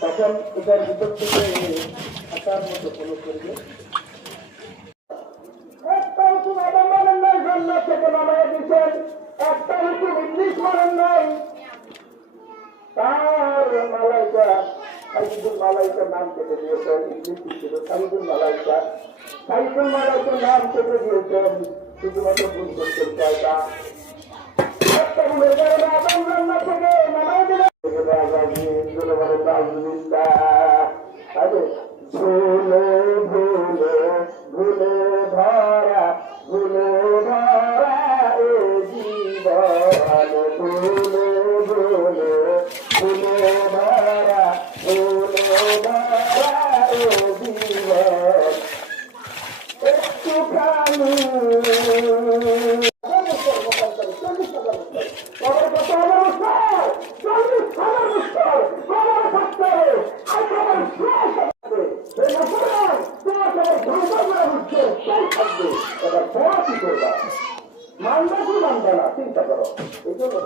তখন এটার ভিতর থেকে আসার মতো ফলো করবে। একটা হুকুম আদম মানেন নাই, জান্নাত থেকে নামায় দিচ্ছেন। একটা হুকুম ইবলিস মানেন নাই, তার মালাইকা সাইদুল মালাইকার নাম কেটে দিয়েছেন। ইবলিস ছিল সাইদুল মালাইকা, সাইদুল মালাইকার নাম কেটে দিয়েছেন শুধুমাত্র ভুল করতে চাইটা। একটা ভুলের কারণে আদম জান্নাত থেকে নামায় দিলেন। ভুলে ভুলে ভুলে ভরা, ভুলে ভরা এ জীবন, ভুলে ভুলে ভুলে ভরা, ভুলে ভরা এ জীবন। একটুখানি মানবা কি মানবা না চিন্তা করো। এই জন্য